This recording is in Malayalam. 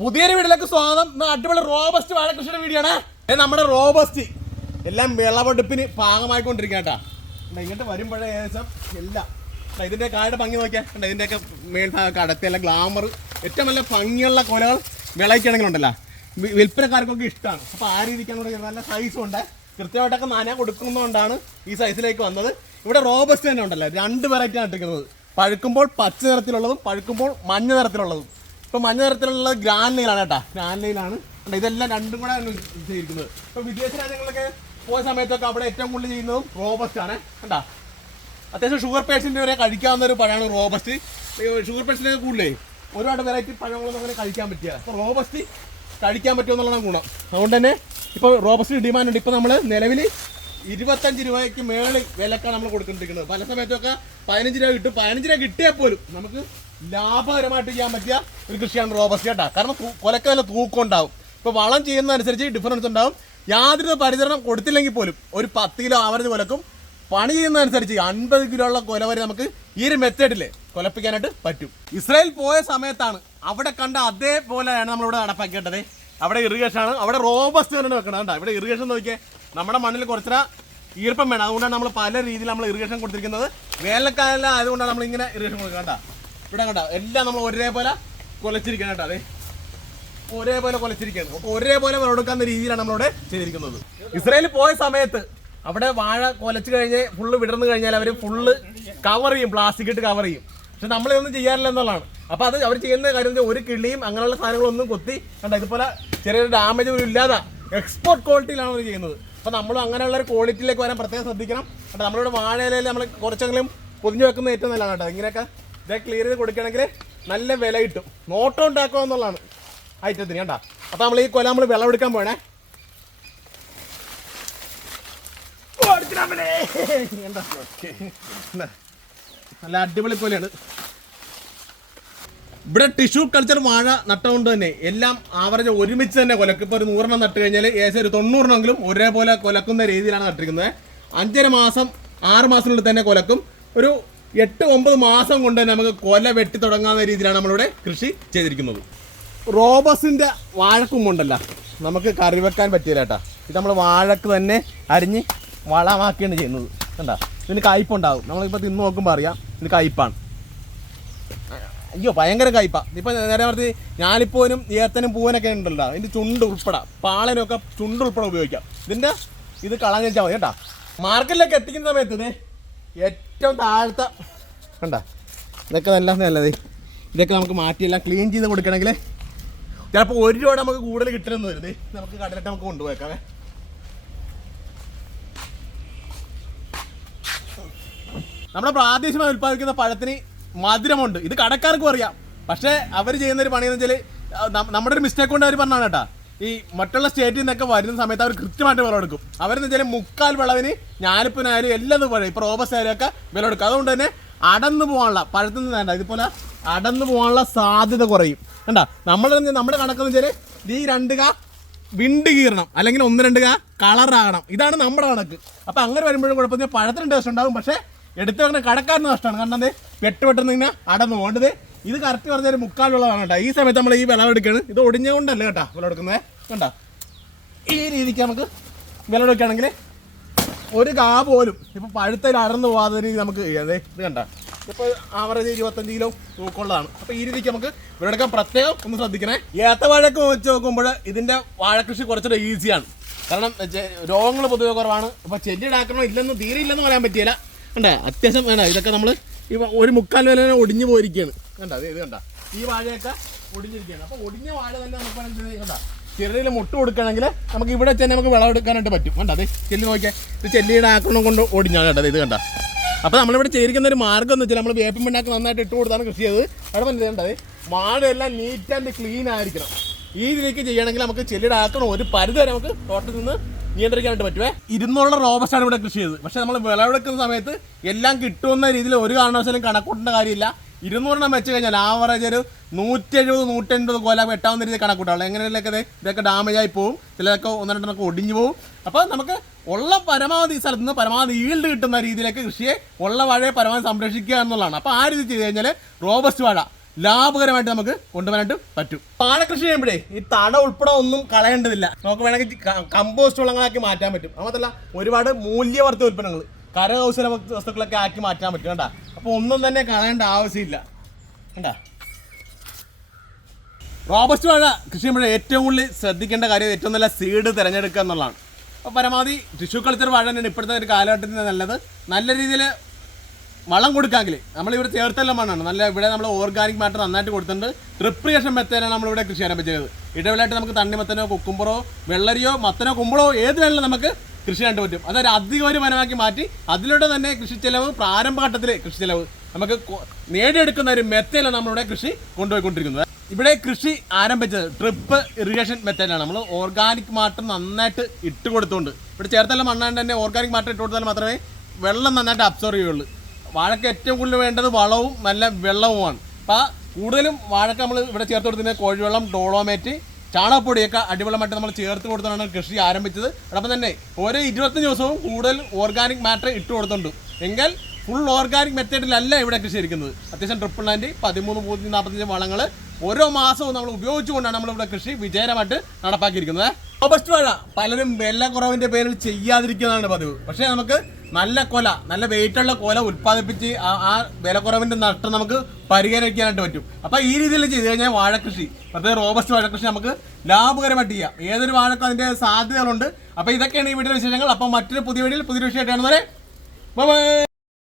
പുതിയൊരു വീട്ടിലേക്ക് സ്വാഗതം. അടിപൊളി റോബസ്റ്റ് വാഴകൃഷിയുടെ ഇത് നമ്മുടെ റോബസ്റ്റ് എല്ലാം വിളവെടുപ്പിന് പാകമായിക്കൊണ്ടിരിക്കട്ടാ ഇങ്ങോട്ട് വരുമ്പോഴേ ഏകദേശം എല്ലാം ഇതിന്റെ കായുടെ ഭംഗി നോക്കിയാൽ ഇതിന്റെയൊക്കെ മേൽഭാഗം കടത്തിയല്ല ഗ്ലാമർ ഏറ്റവും നല്ല ഭംഗിയുള്ള കൊലകൾ വിളയിക്കണമെങ്കിലുണ്ടല്ലോ വിൽപ്പനക്കാർക്കൊക്കെ ഇഷ്ടമാണ്. അപ്പോൾ ആ രീതിക്കാണ് ഇവിടെ നല്ല സൈസും ഉണ്ട്. കൃത്യമായിട്ടൊക്കെ നന കൊടുക്കുന്നതുകൊണ്ടാണ് ഈ സൈസിലേക്ക് വന്നത്. ഇവിടെ റോബസ്റ്റ് തന്നെ ഉണ്ടല്ലോ. രണ്ട് വെറൈറ്റി ആണ് ഇട്ടിരിക്കുന്നത്. പഴുക്കുമ്പോൾ പച്ച നിറത്തിലുള്ളതും പഴുക്കുമ്പോൾ മഞ്ഞ നിറത്തിലുള്ളതും. ഇപ്പൊ മഞ്ഞ നിറത്തിലുള്ള ഗ്രാൻഡ് നെയിലാണ് കേട്ടോ. ഗ്രാൻഡ് നെയിലാണ് ഇതെല്ലാം രണ്ടും കൂടെ ചെയ്തിരിക്കുന്നത്. ഇപ്പൊ വിദേശ രാജ്യങ്ങളിലൊക്കെ പോയ സമയത്തൊക്കെ അവിടെ ഏറ്റവും കൂടുതൽ ചെയ്യുന്നതും റോബസ്റ്റ് ആണ്. കണ്ടാ? അത്യാവശ്യം ഷുഗർ പേഷ്യന്റ് വരെ കഴിക്കാവുന്ന ഒരു പഴമാണ് റോബസ്റ്റ് ഷുഗർ പേഷ്യന്റ് കൂടുതലേ ഒരുപാട് വെറൈറ്റി പഴങ്ങളൊന്നും അങ്ങനെ കഴിക്കാൻ പറ്റിയ അപ്പോൾ റോബസ്റ്റ് കഴിക്കാൻ പറ്റുമെന്നുള്ളതാണ് ഗുണം. അതുകൊണ്ട് തന്നെ ഇപ്പോൾ റോബസ്റ്റ് ഡിമാൻഡ് ഉണ്ട്. ഇപ്പോൾ നമ്മൾ നിലവിൽ ഇരുപത്തഞ്ച് രൂപയ്ക്ക് മേളിൽ വിലക്കാണ് നമ്മൾ കൊടുത്തിട്ടിരിക്കുന്നത് പല സമയത്തൊക്കെ പതിനഞ്ച് രൂപ കിട്ടും. പതിനഞ്ച് രൂപ കിട്ടിയാൽ പോലും നമുക്ക് ലാഭകരമായിട്ട് ചെയ്യാൻ പറ്റിയ ഒരു കൃഷിയാണ് റോബസ്റ്റ് കേട്ടോ. കാരണം കൊലക്ക നല്ല തൂക്കം ഉണ്ടാവും. ഇപ്പോൾ വളം ചെയ്യുന്നതനുസരിച്ച് ഡിഫറൻസ് ഉണ്ടാവും. യാതൊരു പരിചരണം കൊടുത്തില്ലെങ്കിൽ പോലും ഒരു പത്ത് കിലോ ആവറേജ് കൊലക്കും. പണി ചെയ്യുന്നതനുസരിച്ച് അൻപത് കിലോ ഉള്ള കൊല വരെ നമുക്ക് ഈ ഒരു മെത്തേഡിൽ കൊലപ്പിക്കാനായിട്ട് പറ്റും. ഇസ്രായേൽ പോയ സമയത്താണ് അവിടെ കണ്ട അതേപോലെയാണ് നമ്മളിവിടെ നടപ്പാക്കേണ്ടത്. അവിടെ ഇറിഗേഷൻ ആണ്. അവിടെ റോബസ്റ്റ് തന്നെ വെക്കണം. കണ്ടോ? ഇവിടെ ഇറിഗേഷൻ നോക്കിയേ. നമ്മുടെ മണ്ണിൽ കുറച്ചുകൂടെ ഈർപ്പം വേണം. അതുകൊണ്ടാണ് നമ്മൾ പല രീതിയിൽ നമ്മൾ ഇറിഗേഷൻ കൊടുത്തിരിക്കുന്നത്. വേനൽക്കാലം ആയതുകൊണ്ടാണ് നമ്മൾ ഇങ്ങനെ ഇറിഗേഷൻ കൊടുക്കുക കണ്ടോ? ഇവിടെ കണ്ടോ എല്ലാം നമ്മൾ ഒരേപോലെ കൊലച്ചിരിക്കണം കേട്ടോ അതെ ഒരേപോലെ കൊലച്ചിരിക്കുകയാണ്. അപ്പോൾ ഒരേപോലെ വിളവെടുക്കാവുന്ന രീതിയിലാണ് നമ്മളിവിടെ ചെയ്തിരിക്കുന്നത്. ഇസ്രായേലിൽ പോയ സമയത്ത് അവിടെ വാഴ കൊലച്ച് കഴിഞ്ഞ് ഫുള്ള് വിടർന്നു കഴിഞ്ഞാൽ അവർ ഫുള്ള് കവർ ചെയ്യും പ്ലാസ്റ്റിക് ഇട്ട് കവർ ചെയ്യും. പക്ഷെ നമ്മളിതൊന്നും ചെയ്യാറില്ല എന്നുള്ളതാണ്. അപ്പോൾ അത് അവർ ചെയ്യുന്ന കാര്യം ഒരു കിളിയും അങ്ങനെയുള്ള സാധനങ്ങളൊന്നും കൊത്തി കണ്ട ഇതുപോലെ ചെറിയൊരു ഡാമേജ് പോലും ഇല്ലാതെ. എക്സ്പോർട്ട് ക്വാളിറ്റിയിലാണ് അവർ ചെയ്യുന്നത്. അപ്പോൾ നമ്മൾ അങ്ങനെയുള്ള ഒരു ക്വാളിറ്റിയിലേക്ക് വരാൻ പ്രത്യേകം ശ്രദ്ധിക്കണം. കേട്ടോ നമ്മളിവിടെ വാഴയിലയിൽ നമ്മൾ കുറച്ചെങ്കിലും പൊതിഞ്ഞു വെക്കുന്നത് ഏറ്റവും നല്ലതാണ് കേട്ടോ. ഇങ്ങനെയൊക്കെ ഇതേ ക്ലിയർ ചെയ്ത് കൊടുക്കുകയാണെങ്കിൽ നല്ല വില കിട്ടും. നോട്ടം ഉണ്ടാക്കുക എന്നുള്ളതാണ് ഐറ്റത്തിന് കണ്ട? അപ്പൊ നമ്മൾ ഈ കൊല നമ്മൾ വിളവെടുക്കാൻ പോണേ. നല്ല അടിപൊളി കൊലയാണ്. ഇവിടെ ടിഷ്യൂ കൾച്ചർ വാഴ നട്ടുകൊണ്ട് തന്നെ എല്ലാം ആവറേജ് ഒരുമിച്ച് തന്നെ കൊലക്ക്. ഇപ്പോൾ ഒരു നൂറെണ്ണം നട്ട് കഴിഞ്ഞാൽ ഏകദേശം ഒരു തൊണ്ണൂറെണ്ണെങ്കിലും ഒരേപോലെ കൊലക്കുന്ന രീതിയിലാണ് നട്ടിരിക്കുന്നത്. അഞ്ചര മാസം ആറ് മാസത്തിനുള്ളിൽ തന്നെ കൊലക്കും. ഒരു എട്ട് ഒമ്പത് മാസം കൊണ്ട് തന്നെ നമുക്ക് കൊല വെട്ടി തുടങ്ങാവുന്ന രീതിയിലാണ് നമ്മളിവിടെ കൃഷി ചെയ്തിരിക്കുന്നത്. റോബസിന്റെ വാഴക്കുമ്പുണ്ടല്ലോ. നമുക്ക് കറി വെക്കാൻ പറ്റിയില്ല കേട്ടോ. ഇത് നമ്മൾ വാഴക്ക് തന്നെ അരിഞ്ഞ് വളമാക്കിയാണ് ചെയ്യുന്നത്. കണ്ടാ? ഇതിന് കയ്പുണ്ടാവും. നമ്മളിപ്പോൾ തിന്ന് നോക്കുമ്പോൾ അറിയാം. ഇത് കയ്പാണ്. അയ്യോ ഭയങ്കര കയ്പ. ഇപ്പൊ നേരെ പറഞ്ഞ് ഞാനിപ്പോനും ഏത്തനും പൂവനൊക്കെ ഉണ്ടല്ലോ. ഇതിന്റെ ചുണ്ട് ഉൾപ്പെടെ. പാളനൊക്കെ ചുണ്ട് ഉൾപ്പെടെ ഉപയോഗിക്കാം. ഇതിന്റെ ഇത് കളഞ്ഞാൽ മതി കേട്ടാ. മാർക്കറ്റിലൊക്കെ എത്തിക്കുന്ന സമയത്ത് ഏറ്റവും താഴത്തെ. കണ്ട? ഇതൊക്കെ നല്ല നല്ലത്. ഇതൊക്കെ നമുക്ക് മാറ്റിയെല്ലാം ക്ലീൻ ചെയ്ത് കൊടുക്കണമെങ്കിൽ ചിലപ്പോൾ ഒരു രൂപ നമുക്ക് കൂടുതൽ കിട്ടണമെന്ന് വരുന്നത് നമുക്ക് കടലിട്ട് നമുക്ക് കൊണ്ടുപോയേക്കാവേ നമ്മുടെ പ്രാദേശികമായി ഉൽപ്പാദിക്കുന്ന പഴത്തിന് മധുരമുണ്ട്. ഇത് കടക്കാർക്കും അറിയാം. പക്ഷേ അവർ ചെയ്യുന്ന ഒരു പണി എന്ന് വെച്ചാൽ നമ്മുടെ ഒരു മിസ്റ്റേക്ക് കൊണ്ട് അവർ പറഞ്ഞാണ് കേട്ടാ. ഈ മറ്റുള്ള സ്റ്റേറ്റിൽ നിന്നൊക്കെ വരുന്ന സമയത്ത് അവർ കൃത്യമായിട്ട് വിളവെടുക്കും. അവരെന്ന് വെച്ചാൽ മുക്കാൽ വിളവിന് ഞാലിപ്പിനായാലും എല്ലാം പറയും ഇപ്പോൾ റോബസ് ആയാലും ഒക്കെ വിളവെടുക്കും. അതുകൊണ്ട് തന്നെ അടന്നു പോകാനുള്ള പഴത്തിൽ നിന്ന് വേണ്ട ഇതുപോലെ അടന്നു പോകാനുള്ള സാധ്യത കുറയും. കണ്ടാ? നമ്മൾ നമ്മുടെ കണക്കെന്ന് വെച്ചാൽ ഈ രണ്ട് കാ വിണ്ട് കീറണം അല്ലെങ്കിൽ ഒന്ന് രണ്ട് കാ കളറാകണം ഇതാണ് നമ്മുടെ കണക്ക്. അപ്പൊ അങ്ങനെ വരുമ്പോഴും കുഴപ്പമില്ല. പഴത്തിന് ടേസ്റ്റ് ഉണ്ടാകും പക്ഷേ എടുത്തു വെക്കുന്ന കടക്കാരന് നഷ്ടമാണ്. കാരണം എന്തേ? പെട്ട് പെട്ടെന്ന് ഇങ്ങനെ അടന്നു പോകേണ്ടത് ഇത് കറക്റ്റ് പറഞ്ഞ ഒരു മുക്കാലുള്ളതാണ് കേട്ടോ. ഈ സമയത്ത് നമ്മൾ ഈ വിളവെടുക്കുകയാണ് ഇത് ഒടിഞ്ഞുകൊണ്ടല്ല കേട്ടോ വിളവെടുക്കുന്നത് കണ്ടോ? ഈ രീതിക്ക് നമുക്ക് വിളവെടുക്കുകയാണെങ്കിൽ ഒരു കാ പോലും ഇപ്പൊ പഴുത്തയിൽ അടർന്നു പോകാത്ത രീതി നമുക്ക് അതെ ഇത് കണ്ട? ഇപ്പൊ ആവറേജ് ഇരുപത്തഞ്ച് കിലോ തൂക്കമുള്ളതാണ്. അപ്പൊ ഈ രീതിക്ക് നമുക്ക് ഇവരെടുക്കാൻ പ്രത്യേകം ഒന്ന് ശ്രദ്ധിക്കണേ. ഏത്ത ഏത്തവാഴക്ക് വെച്ച് നോക്കുമ്പോൾ ഇതിന്റെ വാഴകൃഷി കുറച്ചുകൂടെ ഈസിയാണ് കാരണം രോഗങ്ങൾ പൊതുവെ കുറവാണ്. ഇപ്പൊ ചെല്ലിടാക്കണോ ഇല്ലെന്ന് തീരെ ഇല്ലെന്ന് പറയാൻ പറ്റിയില്ല. കണ്ടേ? അത്യാവശ്യം വേണ്ട ഇതൊക്കെ നമ്മൾ ഇപ്പൊ ഒരു മുക്കാൽ വില ഒടിഞ്ഞു പോയിരിക്കുകയാണ്. കണ്ട ഇത് കണ്ട. ഈ വാഴയൊക്കെ ഒടിഞ്ഞിരിക്കുകയാണ്. അപ്പൊ ഒടിഞ്ഞ വാഴ തന്നെ നമുക്ക് കണ്ട. ചെറിയ മുട്ട് കൊടുക്കുകയാണെങ്കിൽ നമുക്ക് ഇവിടെ തന്നെ നമുക്ക് വിളവെടുക്കാനായിട്ട് പറ്റും. കണ്ട അതെ ചെല്ലി നോക്കിയാൽ ഇത് ചെല്ലിയുടെ ആക്രമണം കൊണ്ട് ഒടിഞ്ഞാണ് കേട്ടത് ഇത് കണ്ട. അപ്പോൾ നമ്മളിവിടെ ചെയ്തിരിക്കുന്ന ഒരു മാർഗം എന്ന് വെച്ചാൽ നമ്മൾ വേപ്പിൻ പിണ്ണാക്ക് നന്നായിട്ട് ഇട്ട് കൊടുത്താണ് കൃഷി ചെയ്തത്. അവിടെ മനസ്സിലുണ്ടത് വാഴയെല്ലാം നീറ്റ് ആൻഡ് ക്ലീൻ ആയിരിക്കണം. ഈ രീതിക്ക് ചെയ്യണമെങ്കിൽ നമുക്ക് ചെല്ലിയുടെ ആക്കണം ഒരു പരിധി വരെ നമുക്ക് തോട്ടത്തിൽ നിന്ന് നിയന്ത്രിക്കാനായിട്ട് പറ്റുമേ ഇരുന്നുള്ള റോബസ്റ്റാണ് ഇവിടെ കൃഷി ചെയ്തത്. പക്ഷേ നമ്മൾ വിളവെടുക്കുന്ന സമയത്ത് എല്ലാം കിട്ടുമെന്ന രീതിയിൽ ഒരു കാരണവശാലും കണക്കൂട്ടേണ്ട കാര്യമില്ല. ഇരുന്നൂറെണ്ണം വെച്ച് കഴിഞ്ഞാൽ ആവറേജ് ഒരു നൂറ്റി എഴുപത് നൂറ്റൻപത് കൊല വെട്ടാവുന്ന രീതിയിൽ കണക്കൂട്ടാണ്. എങ്ങനെയൊക്കെ ഇതൊക്കെ ഡാമേജ് ആയി പോകും ചിലതൊക്കെ ഒന്ന് രണ്ടെണ്ണൊക്കെ ഒടിഞ്ഞു പോകും അപ്പോൾ നമുക്ക് ഉള്ള പരമാവധി സ്ഥലത്ത് നിന്ന് പരമാവധി ഈൽഡ് കിട്ടുന്ന രീതിയിലേക്ക് കൃഷിയെ ഉള്ള വാഴയെ പരമാവധി സംരക്ഷിക്കുക എന്നുള്ളതാണ്. അപ്പോൾ ആ രീതി ചെയ്ത് കഴിഞ്ഞാൽ റോബസ്റ്റ് വാഴ ലാഭകരമായിട്ട് നമുക്ക് കൊണ്ടുപോകാനായിട്ട് പറ്റും. പാല കൃഷി ചെയ്യുമ്പോഴേ ഈ തട ഉൾപ്പെടെ ഒന്നും കളയേണ്ടതില്ല. നമുക്ക് വേണമെങ്കിൽ കമ്പോസ്റ്റ് വളങ്ങളാക്കി മാറ്റാൻ പറ്റും. അതല്ല ഒരുപാട് മൂല്യവർദ്ധ ഉൽപ്പന്നങ്ങൾ കരകൗശല വസ്തുക്കളൊക്കെ ആക്കി മാറ്റാൻ പറ്റും കേട്ടാ. അപ്പോൾ ഒന്നും തന്നെ കളയേണ്ട ആവശ്യമില്ല. കണ്ടാ? റോബസ്റ്റ് വാഴ കൃഷി ചെയ്യുമ്പോൾ ഏറ്റവും കൂടുതൽ ശ്രദ്ധിക്കേണ്ട കാര്യം ഏറ്റവും നല്ല സീഡ് തിരഞ്ഞെടുക്കുക എന്നുള്ളതാണ്. അപ്പോൾ പരമാവധി ടിഷ്യൂ കൾച്ചർ വാഴ തന്നെയാണ് ഇപ്പോഴത്തെ ഒരു കാലഘട്ടത്തിൽ നല്ലത്. നല്ല രീതിയിൽ വളം കൊടുക്കാമെങ്കിൽ നമ്മളിവിടെ ചേർത്തല്ല മണ്ണാണ്. നല്ല ഇവിടെ നമ്മൾ ഓർഗാനിക് മാറ്റർ നന്നായിട്ട് കൊടുത്തിട്ടുണ്ട്. ട്രിപ്രിയേഷൻ മെത്തേഡാണ് നമ്മളിവിടെ കൃഷി ആരംഭിച്ചത്. ഇടവിലായിട്ട് നമുക്ക് തണ്ണിമത്തനോ കുക്കുമ്പറോ വെള്ളരിയോ മത്തനോ കുമ്പളോ ഏത് വേണമെങ്കിലും നമുക്ക് കൃഷി ചെയ്യാൻ പറ്റും. അതൊരു അധിക വരുമാനമാക്കി മാറ്റി അതിലൂടെ തന്നെ കൃഷി ചെലവ് പ്രാരംഭഘട്ടത്തിൽ കൃഷി ചെലവ് നമുക്ക് നേടിയെടുക്കുന്ന ഒരു മെത്തേലാണ് നമ്മളിവിടെ കൃഷി കൊണ്ടുപോയിക്കൊണ്ടിരിക്കുന്നത്. ഇവിടെ കൃഷി ആരംഭിച്ചത് ട്രിപ്പ് ഇറിഗേഷൻ മെത്തേഡാണ് നമ്മൾ ഓർഗാനിക് മാറ്റർ നന്നായിട്ട് ഇട്ട് കൊടുത്തുകൊണ്ട് ഇവിടെ ചേർത്തല്ല മണ്ണാണ്ട് തന്നെ ഓർഗാനിക് മാറ്റർ ഇട്ട് കൊടുത്താൽ മാത്രമേ വെള്ളം നന്നായിട്ട് അബ്സോർവ് ചെയ്യുള്ളൂ വാഴയ്ക്ക് ഏറ്റവും കൂടുതൽ വേണ്ടത് വളവും നല്ല വെള്ളവുമാണ്. അപ്പോൾ കൂടുതലും വാഴയ്ക്ക് നമ്മൾ ഇവിടെ ചേർത്ത് കൊടുത്തിരുന്ന കോഴിവെള്ളം ഡോളോമേറ്റ് ചാണകപ്പൊടിയൊക്കെ അടിവെള്ളമായിട്ട് നമ്മൾ ചേർത്ത് കൊടുത്താണ് കൃഷി ആരംഭിച്ചത്. അതപ്പം തന്നെ ഓരോ ഇരുപത്തഞ്ച് ദിവസവും കൂടുതൽ ഓർഗാനിക് മാറ്റർ ഇട്ട് കൊടുത്തുണ്ട് എങ്കിൽ ഫുൾ ഓർഗാനിക് മെത്തേഡിലല്ല ഇവിടെ കൃഷി ഇരിക്കുന്നത്. അത്യാവശ്യം ട്രിപ്പിൾ നയന്റി പതിമൂന്ന് പൂജ്യം നാൽപ്പത്തഞ്ച് വളങ്ങൾ ഓരോ മാസവും നമ്മൾ ഉപയോഗിച്ചുകൊണ്ടാണ് നമ്മൾ ഇവിടെ കൃഷി വിജയകരമായിട്ട് നടപ്പാക്കിയിരിക്കുന്നത്. ഓബസ്റ്റ് വാഴ പലരും വെല്ല കുറവിന്റെ പേരിൽ ചെയ്യാതിരിക്കുന്നതാണ് പതിവ്. പക്ഷേ നമുക്ക് നല്ല കൊല നല്ല വെയിറ്റുള്ള കൊല ഉൽപ്പാദിപ്പിച്ച് ആ- വിലക്കുറവിന്റെ വില കുറവിന്റെ നഷ്ടം നമുക്ക് പരിഹരിക്കാനായിട്ട് പറ്റും. അപ്പൊ ഈ രീതിയിൽ ചെയ്ത് കഴിഞ്ഞാൽ വാഴക്കൃഷി പ്രത്യേക റോബസ്റ്റ് വാഴക്കൃഷി നമുക്ക് ലാഭകരമായിട്ട് ചെയ്യാം. ഏതൊരു വാഴക്കും അതിന്റെ സാധ്യതകളുണ്ട്. അപ്പൊ ഇതൊക്കെയാണ് ഈ വീട്ടിലെ വിശേഷങ്ങൾ. അപ്പൊ മറ്റൊരു പുതിയ വീട്ടിൽ പുതിയ വിഷയമായിട്ടാണ് ബൈ